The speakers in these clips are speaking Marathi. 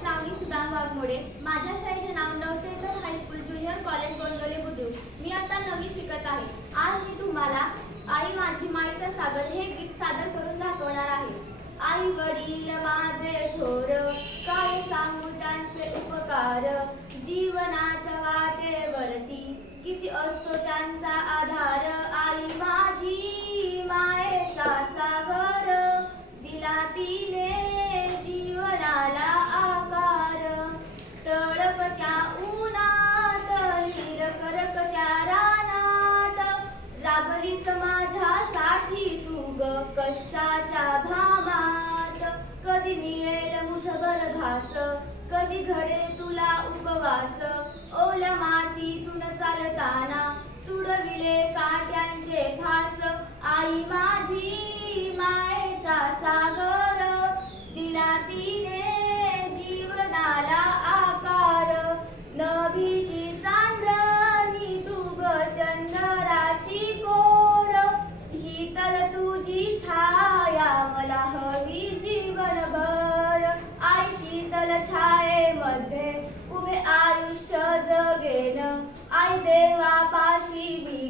श्रावणी सुदाम वाघमोडे. माझ्या शाळेचे नाव Navchaitan high school junior college Gondavale Budruk. मी आता नवी शिकत आहे. आज मी तुम्हाला आई माझी माईचा सागर हे गीत सादर करून दाखवणार आहे. आई वडील माझे थोर काय सांगू त्यांचे उपकार? जीवनाच्या वाटेवरती किती कष्टाच्या घामात. कधी मिळेल मुठभर घास कधी घडेल तुला उपवास. ओल्या मातीतून चालताना तुडविले काट्यांचे फास. आई माझी मायेचा सागर दिला ती शीतल छायेमध्ये उभे आयुष्य जगेन. आई देवा पाशी मी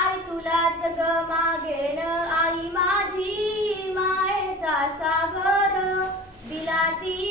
आई तुलाच ग मागेन. आई माझी मायेचा सागर. दिला ती